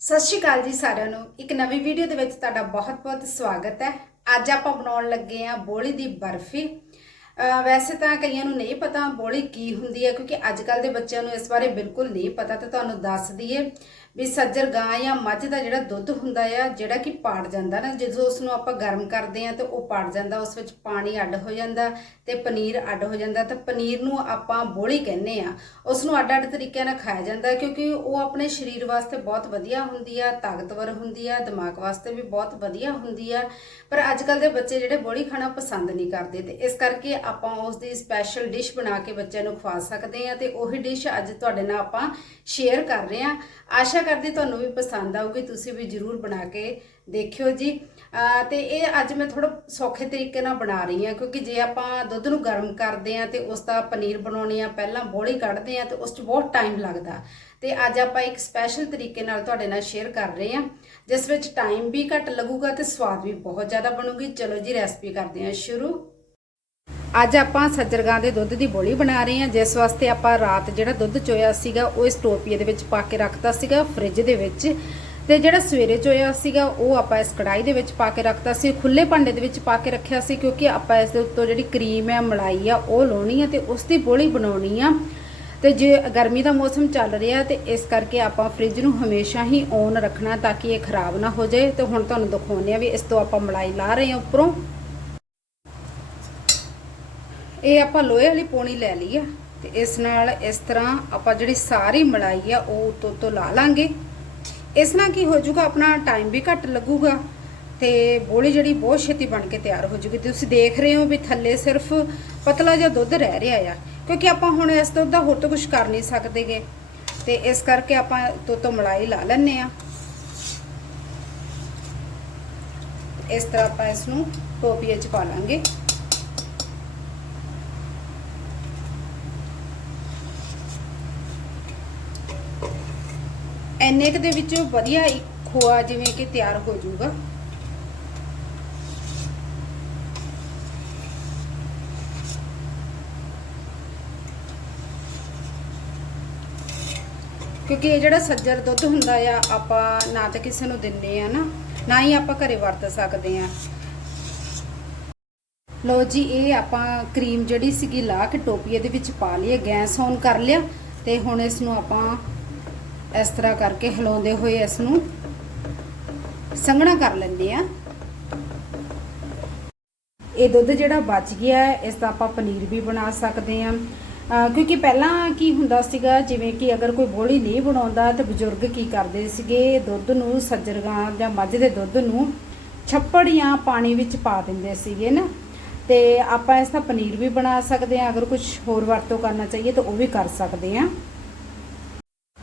ਸਤਿ ਸ਼੍ਰੀ ਅਕਾਲ ਜੀ ਸਾਰਿਆਂ ਨੂੰ। ਇੱਕ ਨਵੀਂ ਵੀਡੀਓ ਦੇ ਵਿੱਚ ਤੁਹਾਡਾ ਬਹੁਤ-ਬਹੁਤ ਸਵਾਗਤ ਹੈ। ਅੱਜ ਆਪਾਂ ਬਣਾਉਣ ਲੱਗੇ ਆ ਬੋਲੀ ਦੀ ਬਰਫੀ। ਵੈਸੇ ਤਾਂ ਕਈਆਂ ਨੂੰ ਨਹੀਂ ਪਤਾ ਬੋਲੀ ਕੀ ਹੁੰਦੀ ਹੈ, ਕਿਉਂਕਿ ਅੱਜ ਕੱਲ ਦੇ ਬੱਚਿਆਂ ਨੂੰ ਇਸ ਬਾਰੇ ਬਿਲਕੁਲ ਨਹੀਂ ਪਤਾ, ਤਾਂ ਤੁਹਾਨੂੰ ਦੱਸ ਦਈਏ। ਵੀ ਸੱਜਰ ਗਾਂ ਜਾਂ ਮੱਝ ਦਾ ਜਿਹੜਾ ਦੁੱਧ ਹੁੰਦਾ ਆ, ਜਿਹੜਾ ਕਿ ਪਾੜ ਜਾਂਦਾ ਨਾ, ਜਦੋਂ ਉਸ ਨੂੰ ਆਪਾਂ ਗਰਮ ਕਰਦੇ ਆ ਤੇ ਉਹ ਪਾੜ ਜਾਂਦਾ, ਉਸ ਵਿੱਚ ਪਾਣੀ ਅੱਡ ਹੋ ਜਾਂਦਾ ਤੇ ਪਨੀਰ ਅੱਡ ਹੋ ਜਾਂਦਾ, ਤਾਂ ਪਨੀਰ ਨੂੰ ਆਪਾਂ ਬੋਲੀ ਕਹਿੰਦੇ ਆ ਉਸ ਨੂੰ ਅੱਡ-ਅੱਡ ਤਰੀਕਿਆਂ ਨਾਲ ਖਾਇਆ ਜਾਂਦਾ ਕਿਉਂਕਿ ਉਹ ਆਪਣੇ ਸਰੀਰ ਵਾਸਤੇ ਬਹੁਤ ਵਧੀਆ ਹੁੰਦੀ ਆ, ਤਾਕਤਵਰ ਹੁੰਦੀ ਆ, ਦਿਮਾਗ ਵਾਸਤੇ ਵੀ ਬਹੁਤ ਵਧੀਆ ਹੁੰਦੀ ਆ। ਪਰ ਅੱਜ ਕੱਲ ਦੇ ਬੱਚੇ ਜਿਹੜੇ ਬੋਲੀ ਖਾਣਾ ਪਸੰਦ ਨਹੀਂ ਕਰਦੇ ਤੇ ਇਸ ਕਰਕੇ ਆਪਾਂ ਉਸ ਦੀ ਸਪੈਸ਼ਲ ਡਿਸ਼ ਬਣਾ ਕੇ ਬੱਚਿਆਂ ਨੂੰ ਖਵਾ ਸਕਦੇ ਆ ਤੇ ਉਹੀ ਡਿਸ਼ ਅੱਜ ਤੁਹਾਡੇ ਨਾਲ ਆਪਾਂ ਸ਼ੇਅਰ ਕਰ ਰਹੇ ਆ ਆਸ਼ਾ ਕਰਦੀ ਤੁਹਾਨੂੰ ਵੀ ਪਸੰਦ ਆਊਗੀ, ਤੁਸੀਂ ਵੀ ਜਰੂਰ ਬਣਾ ਕੇ ਦੇਖਿਓ ਜੀ। ਅਹ ਤੇ ਇਹ ਅੱਜ ਮੈਂ ਥੋੜਾ ਸੌਖੇ ਤਰੀਕੇ ਨਾਲ ਬਣਾ ਰਹੀ ਹਾਂ, ਕਿਉਂਕਿ ਜੇ ਆਪਾਂ ਦੁੱਧ ਨੂੰ ਗਰਮ ਕਰਦੇ ਆ ਤੇ ਉਸ ਦਾ ਪਨੀਰ ਬਣਾਉਣੀ ਆ ਪਹਿਲਾਂ ਬੋਲੀ ਕੱਢਦੇ ਆ ਤੇ ਉਸ 'ਚ ਬਹੁਤ ਟਾਈਮ ਲੱਗਦਾ। ਤੇ ਅੱਜ ਆਪਾਂ ਇੱਕ ਸਪੈਸ਼ਲ ਤਰੀਕੇ ਨਾਲ ਤੁਹਾਡੇ ਨਾਲ ਸ਼ੇਅਰ ਕਰ ਰਹੇ ਆ ਜਿਸ ਵਿੱਚ ਟਾਈਮ ਵੀ ਘੱਟ ਲੱਗੂਗਾ ਤੇ ਸਵਾਦ ਵੀ ਬਹੁਤ ਜ਼ਿਆਦਾ ਬਣੂਗੀ। ਚਲੋ ਜੀ, ਰੈਸਪੀ ਕਰਦੇ ਆ ਸ਼ੁਰੂ। ਅੱਜ ਆਪਾਂ ਸੱਜਰਗਾਂ ਦੇ ਦੁੱਧ ਦੀ ਬੋਲੀ ਬਣਾ ਰਹੇ ਹਾਂ। ਜਿਸ ਵਾਸਤੇ ਆਪਾਂ ਰਾਤ ਜਿਹੜਾ ਦੁੱਧ ਚੋਇਆ ਸੀਗਾ, ਉਹ ਇਸ ਟੋਪੀਏ ਦੇ ਵਿੱਚ ਪਾ ਕੇ ਰੱਖਤਾ ਸੀਗਾ, ਫ੍ਰਿਜ ਦੇ ਵਿੱਚ। ਤੇ ਜਿਹੜਾ ਸਵੇਰੇ ਚੋਇਆ ਸੀਗਾ, ਉਹ ਆਪਾਂ ਇਸ ਕੜਾਈ ਦੇ ਵਿੱਚ ਪਾ ਕੇ ਰੱਖਤਾ ਸੀ। ਖੁੱਲੇ ਭਾਂਡੇ ਦੇ ਵਿੱਚ ਪਾ ਕੇ ਰੱਖਿਆ ਸੀ, ਕਿਉਂਕਿ ਆਪਾਂ ਇਸ ਦੇ ਉੱਤੋਂ ਜਿਹੜੀ ਕਰੀਮ ਹੈ ਮਲਾਈ ਆ, ਉਹ ਲਾਉਣੀ ਆ ਤੇ ਉਸ ਦੀ ਬੋਲੀ ਬਣਾਉਣੀ ਆ। ਤੇ ਜੇ ਗਰਮੀ ਦਾ ਮੌਸਮ ਚੱਲ ਰਿਹਾ ਤੇ ਇਸ ਕਰਕੇ ਆਪਾਂ ਫ੍ਰਿਜ ਨੂੰ ਹਮੇਸ਼ਾ ਹੀ ਔਨ ਰੱਖਣਾ ਤਾਂ ਕਿ ਇਹ ਖਰਾਬ ਨਾ ਹੋ ਜਾਏ। ਤੇ ਹੁਣ ਤੁਹਾਨੂੰ ਦਿਖਾਉਂਦੇ ਆ ਵੀ ਇਸ ਤੋਂ ਆਪਾਂ ਮਲਾਈ ਲਾ ਰਹੇ ਹਾਂ ਉੱਪਰੋਂ। ਇਹ ਆਪਾਂ ਲੋਹੇ ਵਾਲੀ ਪੋਣੀ ਲੈ ਲਈ ਆ ਤੇ ਇਸ ਨਾਲ ਇਸ ਤਰ੍ਹਾਂ ਆਪਾਂ ਜਿਹੜੀ ਸਾਰੀ ਮਲਾਈ ਆ ਉਹ ਉੱਤੋਂ ਤੋਂ ਲਾ ਲਾਂਗੇ। ਇਸ ਨਾਲ ਕੀ ਹੋ ਜਾਊਗਾ ਆਪਣਾ ਟਾਈਮ ਵੀ ਘੱਟ ਲੱਗੂਗਾ ਤੇ ਬੋਲੀ ਜਿਹੜੀ ਬਹੁਤ ਛੇਤੀ ਬਣ ਕੇ ਤਿਆਰ ਹੋ ਜੂਗੀ ਤੁਸੀਂ ਦੇਖ ਰਹੇ ਹੋ ਵੀ ਥੱਲੇ ਸਿਰਫ ਪਤਲਾ ਜਿਹਾ ਦੁੱਧ ਰਹਿ ਰਿਹਾ ਆ, ਕਿਉਂਕਿ ਆਪਾਂ ਹੁਣ ਇਸ ਦੁੱਧ ਦਾ ਹੋਰ ਤਾਂ ਕੁਝ ਕਰ ਨਹੀਂ ਸਕਦੇਗੇ। ਤੇ ਇਸ ਕਰਕੇ ਆਪਾਂ ਤੋਂ ਮਲਾਈ ਲਾ ਲੈਣੇ ਆ। ਇਸ ਤਰ੍ਹਾਂ ਆਪਾਂ ਇਸ ਨੂੰ ਟੋਪੀਏ 'ਚ ਪਾ ਲਾਂਗੇ। ਐਨੇ ਕੁ ਦੇ ਵਿੱਚ ਵਧੀਆ ਖੋਆ ਜਿਵੇਂ ਕਿ ਤਿਆਰ ਹੋ ਜਾਊਗਾ। ਕਿਉਂਕਿ ਇਹ ਜਿਹੜਾ ਸੱਜਰ ਦੁੱਧ ਹੁੰਦਾ ਆ, ਆਪਾਂ ਨਾ ਤਾਂ ਕਿਸੇ ਨੂੰ ਦਿੰਨੇ ਆ ਨਾ ਨਾ ਹੀ ਆਪਾਂ ਘਰੇ ਵਰਤ ਸਕਦੇ ਆ। ਲੋ ਜੀ, ਇਹ ਆਪਾਂ ਕਰੀਮ ਜਿਹੜੀ ਸੀਗੀ ਲਾ ਕੇ ਟੋਪੀਏ ਦੇ ਵਿੱਚ ਪਾ ਲਈ ਗੈਸ ਔਨ ਕਰ ਲਿਆ ਤੇ ਹੁਣ ਇਸ ਨੂੰ ਆਪਾਂ ਇਸ ਤਰ੍ਹਾਂ ਕਰਕੇ ਹਿਲਾਉਂਦੇ ਹੋਏ ਇਸ ਨੂੰ ਸੰਘਣਾ ਕਰ ਲੈਂਦੇ ਆ ਇਹ ਦੁੱਧ ਜਿਹੜਾ ਬਚ ਗਿਆ ਇਸ ਦਾ ਆਪਾਂ ਪਨੀਰ ਵੀ ਬਣਾ ਸਕਦੇ ਆ ਕਿਉਂਕਿ ਪਹਿਲਾਂ ਕੀ ਹੁੰਦਾ ਸੀਗਾ, ਜਿਵੇਂ ਕਿ ਅਗਰ ਕੋਈ ਬੋਲੀ ਨਹੀਂ ਬਣਾਉਂਦਾ ਤੇ ਬਜ਼ੁਰਗ ਕੀ ਕਰਦੇ ਸੀਗੇ, ਦੁੱਧ ਨੂੰ ਸੱਜਰਗਾਂ ਜਾਂ ਮੱਝ ਦੇ ਦੁੱਧ ਨੂੰ ਛੱਪੜ ਜਾਂ ਪਾਣੀ ਵਿੱਚ ਪਾ ਦਿੰਦੇ ਸੀਗੇ ਨਾ। ਤੇ ਆਪਾਂ ਇਸ ਦਾ ਪਨੀਰ ਵੀ ਬਣਾ ਸਕਦੇ ਆ ਅਗਰ ਕੁਝ ਹੋਰ ਵਰਤੋਂ ਕਰਨਾ ਚਾਹੀਏ ਤਾਂ ਉਹ ਵੀ ਕਰ ਸਕਦੇ ਆ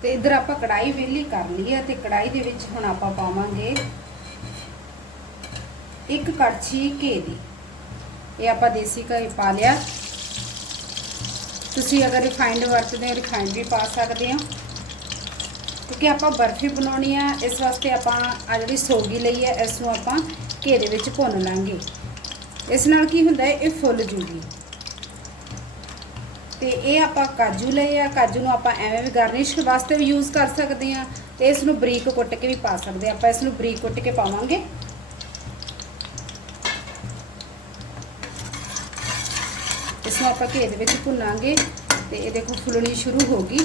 ਤੇ ਇਧਰ ਆਪਾਂ ਕੜਾਈ ਵੇਲੀ ਕਰ ਲਈ ਹੈ ਤੇ ਕੜਾਈ ਦੇ ਵਿੱਚ ਹੁਣ ਆਪਾਂ ਪਾਵਾਂਗੇ ਇੱਕ ਕੜਛੀ ਘੇ ਦੀ। ਇਹ ਆਪਾਂ ਦੇਸੀ ਘੇ ਪਾ ਲਿਆ। ਤੁਸੀਂ ਅਗਰ ਰਿਫਾਈਨਡ ਵਰਤਦੇ ਹੋ ਰਿਫਾਈਂਡ ਵੀ ਪਾ ਸਕਦੇ ਹੋ। ਕਿਉਂਕਿ ਆਪਾਂ ਬਰਫੀ ਬਣਾਉਣੀ ਆ, ਇਸ ਵਾਸਤੇ ਆਪਾਂ ਆ ਜਿਹੜੀ ਸੋਗੀ ਲਈ ਹੈ, ਇਸ ਨੂੰ ਆਪਾਂ ਘੇ ਦੇ ਵਿੱਚ ਭੁੰਨ ਲਾਂਗੇ। ਇਸ ਨਾਲ ਕੀ ਹੁੰਦਾ ਹੈ? ਇਹ ਫੁੱਲ ਜੂਗੀ। ਤੇ ਇਹ ਆਪਾਂ ਕਾਜੂ ਲਏ ਆ। ਕਾਜੂ ਨੂੰ ਆਪਾਂ ਐਵੇਂ ਵੀ ਗਾਰਨਿਸ਼ ਵਾਸਤੇ ਵੀ ਯੂਜ਼ ਕਰ ਸਕਦੇ ਆ ਤੇ ਇਸ ਨੂੰ ਬਰੀਕ ਕੁੱਟ ਕੇ ਵੀ ਪਾ ਸਕਦੇ ਆ। ਆਪਾਂ ਇਸ ਨੂੰ ਬਰੀਕ ਕੁੱਟ ਕੇ ਪਾਵਾਂਗੇ। ਇਸ ਨੂੰ ਆਪਾਂ ਘੀ ਦੇ ਵਿੱਚ ਭੁੰਨਾਂਗੇ ਤੇ ਇਹ ਦੇਖੋ ਫੁੱਲਣੀ ਸ਼ੁਰੂ ਹੋ ਗਈ।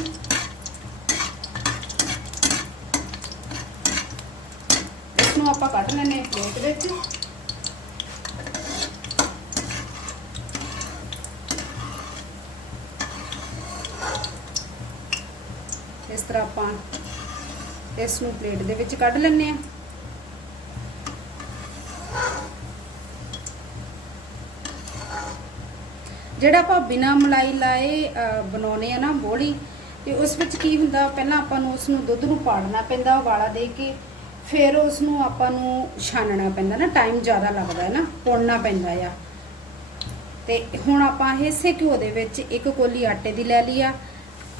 ਇਸ ਨੂੰ ਆਪਾਂ ਕੱਢ ਲੈਣੇ ਪਲੇਟ ਵਿੱਚ। ਇਸ ਨੂੰ ਪਲੇਟ ਦੇ ਵਿੱਚ ਕੱਢ ਲੈਣੇ ਆ ਜਿਹੜਾ ਆਪਾਂ ਬਿਨਾ ਮਲਾਈ ਲਾਏ ਬਣਾਉਨੇ ਆ ਨਾ ਬੋਲੀ, ਤੇ ਉਸ ਵਿੱਚ ਕੀ ਹੁੰਦਾ, ਪਹਿਲਾਂ ਆਪਾਂ ਨੂੰ ਉਸ ਨੂੰ ਦੁੱਧ ਨੂੰ ਪਾੜਨਾ ਪੈਂਦਾ, ਉਬਾਲਾ ਦੇ ਕੇ, ਫਿਰ ਉਸ ਨੂੰ ਆਪਾਂ ਨੂੰ ਛਾਨਣਾ ਪੈਂਦਾ ਨਾ ਟਾਈਮ ਜ਼ਿਆਦਾ ਲੱਗਦਾ ਹੈ ਨਾ ਪੁਣਨਾ ਪੈਂਦਾ ਆ। ਤੇ ਹੁਣ ਆਪਾਂ ਇਸੇ ਘਿਓ ਦੇ ਵਿੱਚ ਇੱਕ ਕੋਲੀ ਆਟੇ ਦੀ ਲੈ ਲਈ ਆ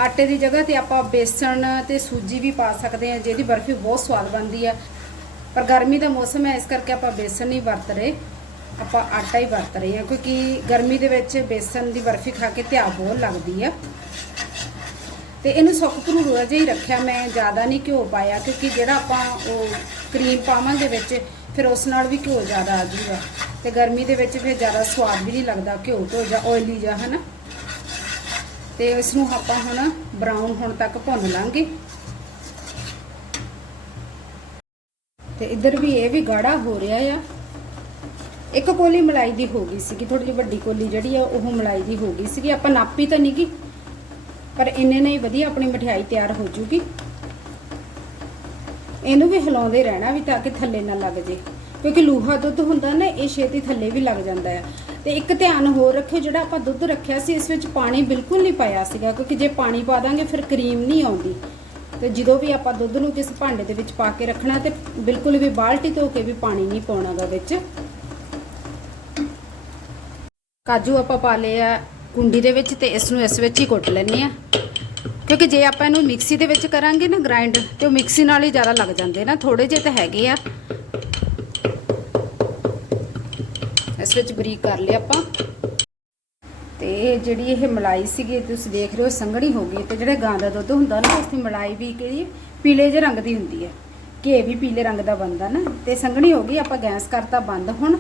ਆਟੇ ਦੀ ਜਗ੍ਹਾ ਤੇ ਆਪਾਂ ਬੇਸਣ ਤੇ ਸੂਜੀ ਵੀ ਪਾ ਸਕਦੇ ਹਾਂ, ਜਿਹਦੀ ਬਰਫੀ ਬਹੁਤ ਸਵਾਦ ਬਣਦੀ ਆ। ਪਰ ਗਰਮੀ ਦਾ ਮੌਸਮ ਹੈ, ਇਸ ਕਰਕੇ ਆਪਾਂ ਬੇਸਣ ਨਹੀਂ ਵਰਤ ਰਹੇ। ਆਪਾਂ ਆਟਾ ਹੀ ਵਰਤ ਰਹੇ ਹਾਂ, ਕਿਉਂਕਿ ਗਰਮੀ ਦੇ ਵਿੱਚ ਬੇਸਣ ਦੀ ਬਰਫੀ ਖਾ ਕੇ ਧਿਆ ਬਹੁਤ ਲੱਗਦੀ ਆ। ਤੇ ਇਹਨੂੰ ਸੁੱਕ ਭਰੂਰਾ ਜਿਹਾ ਹੀ ਰੱਖਿਆ, ਮੈਂ ਜ਼ਿਆਦਾ ਨਹੀਂ ਘਿਓ ਪਾਇਆ, ਕਿਉਂਕਿ ਜਿਹੜਾ ਆਪਾਂ ਉਹ ਕਰੀਮ ਪਾਵਾਂਗੇ ਵਿੱਚ, ਫਿਰ ਉਸ ਨਾਲ ਵੀ ਘਿਓ ਜ਼ਿਆਦਾ ਆ ਜੂਗਾ। ਤੇ ਗਰਮੀ ਦੇ ਵਿੱਚ ਫਿਰ ਜ਼ਿਆਦਾ ਸਵਾਦ ਵੀ ਨਹੀਂ ਲੱਗਦਾ ਘਿਓ ਤੋਂ ਜਾਂ ਆਇਲੀ ਜਾਂ ਹਨਾ? ਤੇ ਇਸ ਨੂੰ ਆਪਾਂ ਹੁਣ ਬਰਾਊਨ ਹੋਣ ਤੱਕ ਭੁੰਨ ਲਾਂਗੇ। ਤੇ ਇੱਧਰ ਵੀ ਇਹ ਵੀ ਗਾੜਾ ਹੋ ਰਿਹਾ ਆ। ਇੱਕ ਕੋਲੀ ਮਲਾਈ ਦੀ ਹੋ ਗਈ ਸੀਗੀ ਥੋੜੀ ਜਿਹੀ ਵੱਡੀ ਕੋਲੀ ਜਿਹੜੀ ਆ, ਉਹ ਮਲਾਈ ਦੀ ਹੋ ਗਈ ਸੀਗੀ। ਆਪਾਂ ਨਾਪੀ ਤਾਂ ਨਹੀਂ ਗੀ ਪਰ ਇੰਨੇ ਨਾਲ ਹੀ ਵਧੀਆ, ਆਪਣੀ ਮਠਿਆਈ ਤਿਆਰ ਹੋ ਜੂਗੀ। ਇਹਨੂੰ ਵੀ ਹਿਲਾਉਂਦੇ ਰਹਿਣਾ ਵੀ ਤਾਂ ਕਿ ਥੱਲੇ ਨਾ ਲੱਗ ਜੇ, ਕਿਉਂਕਿ ਲੂਹਾ ਦੁੱਧ ਹੁੰਦਾ ਨਾ, ਇਹ ਛੇਤੀ ਥੱਲੇ ਵੀ ਲੱਗ ਜਾਂਦਾ ਆ। ਤੇ ਇੱਕ ਧਿਆਨ ਹੋਰ ਰੱਖਿਓ, ਜਿਹੜਾ ਆਪਾਂ ਦੁੱਧ ਰੱਖਿਆ ਸੀ, ਇਸ ਵਿੱਚ ਪਾਣੀ ਬਿਲਕੁਲ ਨਹੀਂ ਪਾਇਆ ਸੀਗਾ, ਕਿਉਂਕਿ ਜੇ ਪਾਣੀ ਪਾ ਦਾਂਗੇ, ਫਿਰ ਕਰੀਮ ਨਹੀਂ ਆਉਂਦੀ। ਤੇ ਜਦੋਂ ਵੀ ਆਪਾਂ ਦੁੱਧ ਨੂੰ ਕਿਸੇ ਭਾਂਡੇ ਦੇ ਵਿੱਚ ਪਾ ਕੇ ਰੱਖਣਾ, ਤੇ ਬਿਲਕੁਲ ਵੀ ਬਾਲਟੀ ਧੋ ਕੇ ਵੀ ਪਾਣੀ ਨਹੀਂ ਪਾਉਣਾਗਾ ਵਿੱਚ। ਕਾਜੂ ਆਪਾਂ ਪਾ ਲਏ ਆ ਕੁੰਡੀ ਦੇ ਵਿੱਚ ਤੇ ਇਸ ਨੂੰ ਇਸ ਵਿੱਚ ਹੀ ਕੁੱਟ ਲੈਣੇ ਆ। ਕਿਉਂਕਿ ਜੇ ਆਪਾਂ ਇਹਨੂੰ ਮਿਕਸੀ ਦੇ ਵਿੱਚ ਕਰਾਂਗੇ ਨਾ, ਗ੍ਰਾਈਂਡ, ਤੇ ਉਹ ਮਿਕਸੀ ਨਾਲ ਹੀ ਜ਼ਿਆਦਾ ਲੱਗ ਜਾਂਦੇ ਨਾ ਥੋੜੇ ਜਿਹੇ ਤਾਂ ਹੈਗੇ ਆ। ਇਸ ਵਿੱਚ ਬਰੀਕ ਕਰ ਲਿਆ ਆਪਾਂ। ਤੇ ਜਿਹੜੀ ਇਹ ਮਲਾਈ ਸੀਗੀ ਤੁਸੀਂ ਦੇਖ ਰਹੇ ਹੋ, ਸੰਘਣੀ ਹੋ ਗਈ। ਤੇ ਜਿਹੜਾ ਗਾਂ ਦਾ ਦੁੱਧ ਹੁੰਦਾ ਨਾ, ਉਸ ਦੀ ਮਲਾਈ ਵੀ ਕਿਹੜੀ ਪੀਲੇ ਜਿਹੇ ਰੰਗ ਦੀ ਹੁੰਦੀ ਹੈ। ਘੇ ਵੀ ਪੀਲੇ ਰੰਗ ਦਾ ਬਣਦਾ ਨਾ। ਤੇ ਸੰਘਣੀ ਹੋ ਗਈ, ਆਪਾਂ ਗੈਸ ਕਰਤਾ ਬੰਦ ਹੁਣ।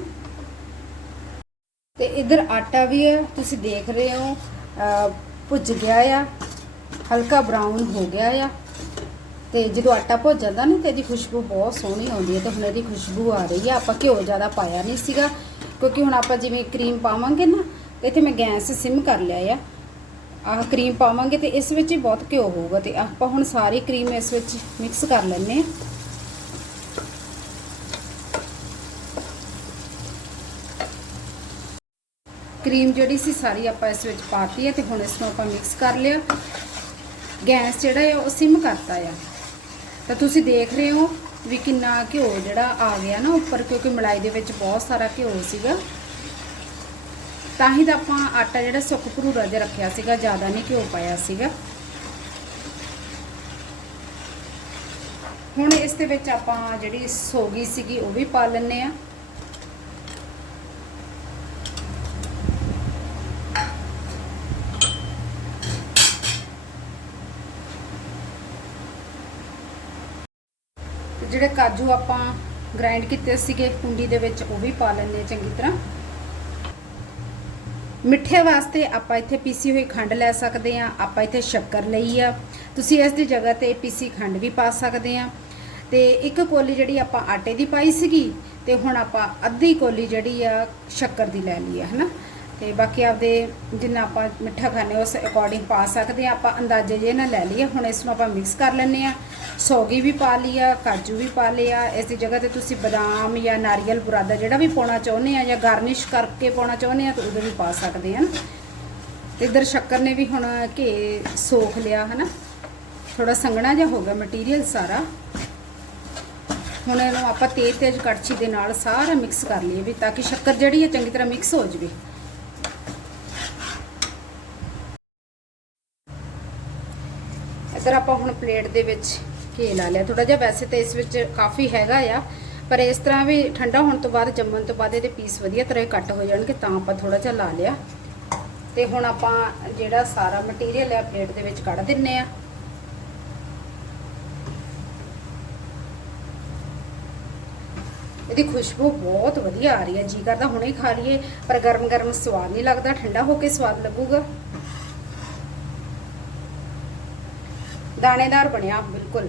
ਤੇ ਇਧਰ ਆਟਾ ਵੀ ਹੈ, ਤੁਸੀਂ ਦੇਖ ਰਹੇ ਹੋ ਭੁੱਜ ਗਿਆ ਆ। ਹਲਕਾ ਬਰਾਊਨ ਹੋ ਗਿਆ ਆ। ਤੇ ਜਦੋਂ ਆਟਾ ਭੁੱਜ ਜਾਂਦਾ ਨਾ, ਤੇ ਇਹਦੀ ਖੁਸ਼ਬੂ ਬਹੁਤ ਸੋਹਣੀ ਆਉਂਦੀ ਹੈ। ਤੇ ਹੁਣ ਇਹਦੀ ਖੁਸ਼ਬੂ ਆ ਰਹੀ ਆ ਆਪਾਂ ਘਿਓ ਜ਼ਿਆਦਾ ਪਾਇਆ ਨਹੀਂ ਸੀਗਾ। ਕਿਉਂਕਿ ਹੁਣ ਆਪਾਂ ਜਿਵੇਂ ਕਰੀਮ ਪਾਵਾਂਗੇ ਨਾ, ਇੱਥੇ ਮੈਂ ਗੈਸ ਸਿਮ ਕਰ ਲਿਆ ਆ। ਆਹ ਕਰੀਮ ਪਾਵਾਂਗੇ ਤੇ ਇਸ ਵਿੱਚ ਹੀ ਬਹੁਤ ਘਿਓ ਹੋਊਗਾ ਤੇ ਆਪਾਂ ਹੁਣ ਸਾਰੀ ਕਰੀਮ ਇਸ ਵਿੱਚ ਮਿਕਸ ਕਰ ਲੈਣੇ ਆ ਕਰੀਮ ਜਿਹੜੀ ਸੀ ਸਾਰੀ ਆਪਾਂ ਇਸ ਵਿੱਚ ਪਾਤੀ ਹੈ ਤੇ ਹੁਣ ਇਸ ਨੂੰ ਆਪਾਂ ਮਿਕਸ ਕਰ ਲਿਆ। ਗੈਸ ਜਿਹੜਾ ਹੈ ਉਹ ਸਿਮ ਕਰਤਾ ਆ। ਤਾਂ ਤੁਸੀਂ ਦੇਖ ਰਹੇ ਹੋ ਵੀ ਕਿੰਨਾ ਘਿਓ ਜਿਹੜਾ ਆ ਗਿਆ ਨਾ ਉੱਪਰ, ਕਿਉਂਕਿ ਮਲਾਈ ਦੇ ਵਿੱਚ ਬਹੁਤ ਸਾਰਾ ਘਿਓ ਸੀਗਾ। ਤਾਂ ਹੀ ਤਾਂ ਆਪਾਂ ਆਟਾ ਜਿਹੜਾ ਸੁੱਕ ਭਰੂਰਾ ਜਿਹਾ ਰੱਖਿਆ ਸੀਗਾ, ਜ਼ਿਆਦਾ ਨਹੀਂ ਘਿਓ ਪਾਇਆ ਸੀਗਾ। ਹੁਣ ਇਸ ਦੇ ਵਿੱਚ ਆਪਾਂ ਜਿਹੜੀ ਸੋਗੀ ਸੀਗੀ ਉਹ ਵੀ ਪਾ ਲੈਣੇ ਆ ਜਿਹੜੇ ਕਾਜੂ ਆਪਾਂ ਗ੍ਰਾਈਂਡ ਕੀਤੇ ਸੀਗੇ ਕੁੰਡੀ ਦੇ ਵਿੱਚ, ਉਹ ਵੀ ਪਾ ਲੈਣੇ ਚੰਗੀ ਤਰ੍ਹਾਂ। ਮਿੱਠੇ ਵਾਸਤੇ ਆਪਾਂ ਇੱਥੇ ਪੀਸੀ ਹੋਈ ਖੰਡ ਲੈ ਸਕਦੇ ਆ ਆਪਾਂ ਇੱਥੇ ਸ਼ੱਕਰ ਲਈ ਆ। ਤੁਸੀਂ ਇਸ ਦੀ ਜਗ੍ਹਾ ਤੇ ਪੀਸੀ ਖੰਡ ਵੀ ਪਾ ਸਕਦੇ ਆ ਤੇ ਇੱਕ ਕੋਲੀ ਜਿਹੜੀ ਆਪਾਂ ਆਟੇ ਦੀ ਪਾਈ ਸੀਗੀ, ਤੇ ਹੁਣ ਆਪਾਂ ਅੱਧੀ ਕੋਲੀ ਜਿਹੜੀ ਆ ਸ਼ੱਕਰ ਦੀ ਲੈ ਲਈ ਆ, ਹਨਾ? ਤੇ ਬਾਕੀ ਆਪਦੇ ਜਿੰਨਾ ਆਪਾਂ ਮਿੱਠਾ ਖਾਣੇ ਉਸ ਅਕੋਰਡਿੰਗ ਪਾ ਸਕਦੇ ਆ ਆਪਾਂ ਅੰਦਾਜ਼ੇ ਜੇ ਨਾਲ ਲੈ ਲਈਏ। ਹੁਣ ਇਸ ਨੂੰ ਆਪਾਂ ਮਿਕਸ ਕਰ ਲੈਣੇ ਆ ਸੌਗੀ ਵੀ ਪਾ ਲਈ ਆ, ਕਾਜੂ ਵੀ ਪਾ ਲਿਆ। ਇਸ ਦੀ ਜਗ੍ਹਾ ਤੇ ਤੁਸੀਂ ਬਦਾਮ ਜਾਂ ਨਾਰੀਅਲ ਬੁਰਾਦਾ ਜਿਹੜਾ ਵੀ ਪਾਉਣਾ ਚਾਹੁੰਦੇ ਆ ਜਾਂ ਗਾਰਨਿਸ਼ ਕਰਕੇ ਪਾਉਣਾ ਚਾਹੁੰਦੇ ਆ ਤਾਂ ਉਹਦੇ ਵੀ ਪਾ ਸਕਦੇ ਆ ਨਾ ਤੇ ਇਧਰ ਸ਼ੱਕਰ ਨੇ ਵੀ ਹੁਣ ਘੇ ਸੋਖ ਲਿਆ, ਹਨਾ? ਥੋੜਾ ਸੰਘਣਾ ਜਿਹਾ ਹੋ ਗਿਆ ਮਟੀਰੀਅਲ ਸਾਰਾ। ਹੁਣ ਇਹਨੂੰ ਆਪਾਂ ਤੇਜ਼ ਤੇਜ਼ ਕੜਛੀ ਦੇ ਨਾਲ ਸਾਰਾ ਮਿਕਸ ਕਰ ਲਈਏ ਵੀ ਤਾਂ ਕਿ ਸ਼ੱਕਰ ਜਿਹੜੀ ਹੈ ਚੰਗੀ ਤਰ੍ਹਾਂ ਮਿਕਸ ਹੋ ਜਾਵੇ। ਇੱਧਰ ਆਪਾਂ ਹੁਣ ਪਲੇਟ ਦੇ ਵਿੱਚ ਘੀ ਲਾ ਲਿਆ। ਥੋੜਾ ਜਿਹਾ ਵੈਸੇ ਤਾਂ ਇਸ ਵਿੱਚ ਕਾਫੀ ਹੈਗਾ ਆ, ਪਰ ਇਸ ਤਰ੍ਹਾਂ ਵੀ ਠੰਡਾ ਹੋਣ ਤੋਂ ਬਾਅਦ, ਜੰਮਣ ਤੋਂ ਬਾਅਦ ਇਹਦੇ ਪੀਸ ਵਧੀਆ ਤਰ੍ਹਾਂ ਕੱਟ ਹੋ ਜਾਣਗੇ, ਤਾਂ ਆਪਾਂ ਥੋੜਾ ਜਿਹਾ ਲਾ ਲਿਆ। ਤੇ ਹੁਣ ਆਪਾਂ ਜਿਹੜਾ ਸਾਰਾ ਮਟੀਰੀਅਲ ਹੈ ਪਲੇਟ ਦੇ ਵਿੱਚ ਕੱਢ ਦਿੰਨੇ ਆ। ਇਹਦੀ ਖੁਸ਼ਬੂ ਬਹੁਤ ਵਧੀਆ ਆ ਰਹੀ ਹੈ। ਜੀ ਕਰਦਾ, ਹੁਣੇ ਖਾ ਲਈਏ, ਪਰ ਗਰਮ ਗਰਮ ਸਵਾਦ ਨਹੀਂ ਲੱਗਦਾ, ਠੰਡਾ ਹੋ ਕੇ ਸਵਾਦ ਲੱਗੂਗਾ। ਦਾਣੇਦਾਰ ਬਣਿਆ, ਬਿਲਕੁਲ।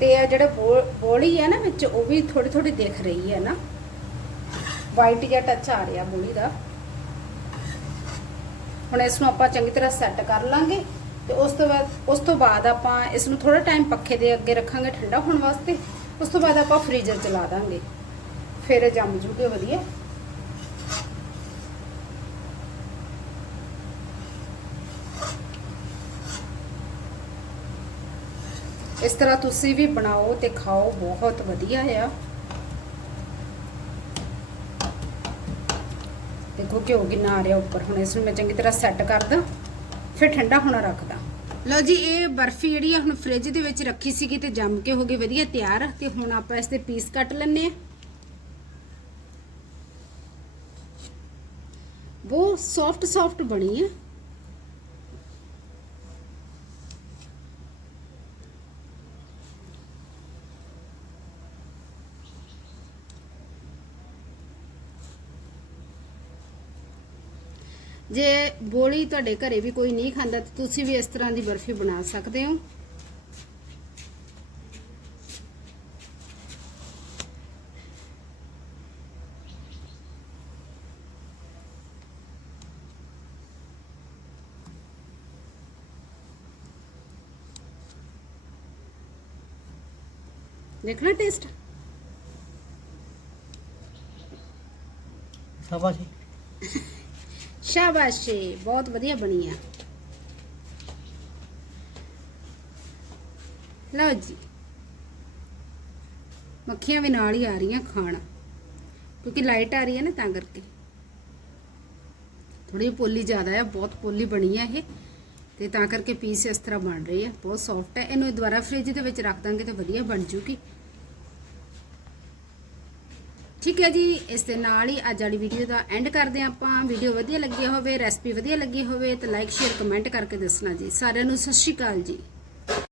ਤੇ ਇਹ ਜਿਹੜਾ ਬੋ- ਬੋਲੀ ਹੈ ਨਾ ਵਿੱਚ, ਉਹ ਵੀ ਥੋੜੀ ਥੋੜੀ ਦਿਖ ਰਹੀ ਹੈ ਨਾ। ਵਾਈਟ ਜਿਹਾ ਟੱਚ ਆ ਰਿਹਾ ਬੋਲੀ ਦਾ। ਹੁਣ ਇਸ ਨੂੰ ਆਪਾਂ ਚੰਗੀ ਤਰ੍ਹਾਂ ਸੈੱਟ ਕਰ ਲਾਂਗੇ ਤੇ ਉਸ ਤੋਂ ਬਾਅਦ, ਉਸ ਤੋਂ ਬਾਅਦ ਆਪਾਂ ਇਸ ਨੂੰ ਥੋੜਾ ਟਾਈਮ ਪੱਖੇ ਦੇ ਅੱਗੇ ਰੱਖਾਂਗੇ ਠੰਡਾ ਹੋਣ ਵਾਸਤੇ। ਉਸ ਤੋਂ ਬਾਅਦ ਆਪਾਂ ਫ੍ਰੀਜ਼ਰ ਚਲਾ ਦਾਂਗੇ। ਫਿਰ ਜੰਮ ਜੂਗੇ ਵਧੀਆ। ਇਸ ਤਰ੍ਹਾਂ ਤੁਸੀਂ ਵੀ ਬਣਾਓ ਤੇ ਖਾਓ, ਬਹੁਤ ਵਧੀਆ ਆ। ਦੇਖੋ ਘਿਓ ਕਿੰਨਾ ਆ ਰਿਹਾ ਉੱਪਰ। ਹੁਣ ਇਸ ਨੂੰ ਮੈਂ ਚੰਗੀ ਤਰ੍ਹਾਂ ਸੈੱਟ ਕਰਦਾ ਫਿਰ ਠੰਡਾ ਹੋਣਾ ਰੱਖਦਾ ਲਓ ਜੀ, ਇਹ ਬਰਫੀ ਜਿਹੜੀ ਆ ਹੁਣ ਫ੍ਰਿਜ ਦੇ ਵਿੱਚ ਰੱਖੀ ਸੀਗੀ ਤੇ ਜੰਮ ਕੇ ਹੋ ਗਈ ਵਧੀਆ ਤਿਆਰ। ਤੇ ਹੁਣ ਆਪਾਂ ਇਸ ਦੇ ਪੀਸ ਕੱਟ ਲੈਣੇ ਆ ਬਹੁਤ ਸੌਫਟ ਸੌਫਟ ਬਣੀ ਹੈ ਜੇ ਬੋਲੀ ਤੁਹਾਡੇ ਘਰੇ ਵੀ ਕੋਈ ਨਹੀਂ ਖਾਂਦਾ, ਤਾਂ ਤੁਸੀਂ ਵੀ ਇਸ ਤਰ੍ਹਾਂ ਦੀ ਬਰਫੀ ਬਣਾ ਸਕਦੇ ਹੋ। ਦੇਖਣਾ ਟੇਸਟ ਸ਼ਾਬਾਸ਼ ਸ਼ਾਬਾਸ਼ੇ, ਬਹੁਤ ਵਧੀਆ ਬਣੀ ਆ। ਲਓ ਜੀ, ਮੱਖੀਆਂ ਵੀ ਨਾਲ ਹੀ ਆ ਰਹੀਆਂ ਖਾਣ, ਕਿਉਂਕਿ ਲਾਈਟ ਆ ਰਹੀ ਹੈ ਨਾ ਤਾਂ ਕਰਕੇ। ਥੋੜੀ ਪੋਲੀ ਜ਼ਿਆਦਾ ਆ, ਬਹੁਤ ਪੋਲੀ ਬਣੀ ਆ ਇਹ, ਤੇ ਤਾਂ ਕਰਕੇ ਪੀਸ ਇਸ ਤਰ੍ਹਾਂ ਬਣ ਰਹੀ ਹੈ ਬਹੁਤ ਸੌਫਟ ਹੈ ਇਹਨੂੰ ਦੁਬਾਰਾ ਫ੍ਰਿਜ ਦੇ ਵਿੱਚ ਰੱਖ ਦਾਂਗੇ ਤਾਂ ਵਧੀਆ ਬਣ ਜੂਗੀ। ਠੀਕ ਹੈ ਜੀ, ਇਸ ਦੇ ਨਾਲ ਹੀ ਅੱਜ ਵਾਲੀ ਵੀਡੀਓ ਦਾ ਐਂਡ ਕਰਦੇ ਹਾਂ ਆਪਾਂ। ਵੀਡੀਓ ਵਧੀਆ ਲੱਗੀ ਹੋਵੇ ਰੈਸਪੀ ਵਧੀਆ ਲੱਗੀ ਹੋਵੇ, ਤਾਂ ਲਾਈਕ ਸ਼ੇਅਰ ਕਮੈਂਟ ਕਰਕੇ ਦੱਸਣਾ ਜੀ। ਸਾਰਿਆਂ ਨੂੰ ਸਤਿ ਸ਼੍ਰੀ ਅਕਾਲ ਜੀ।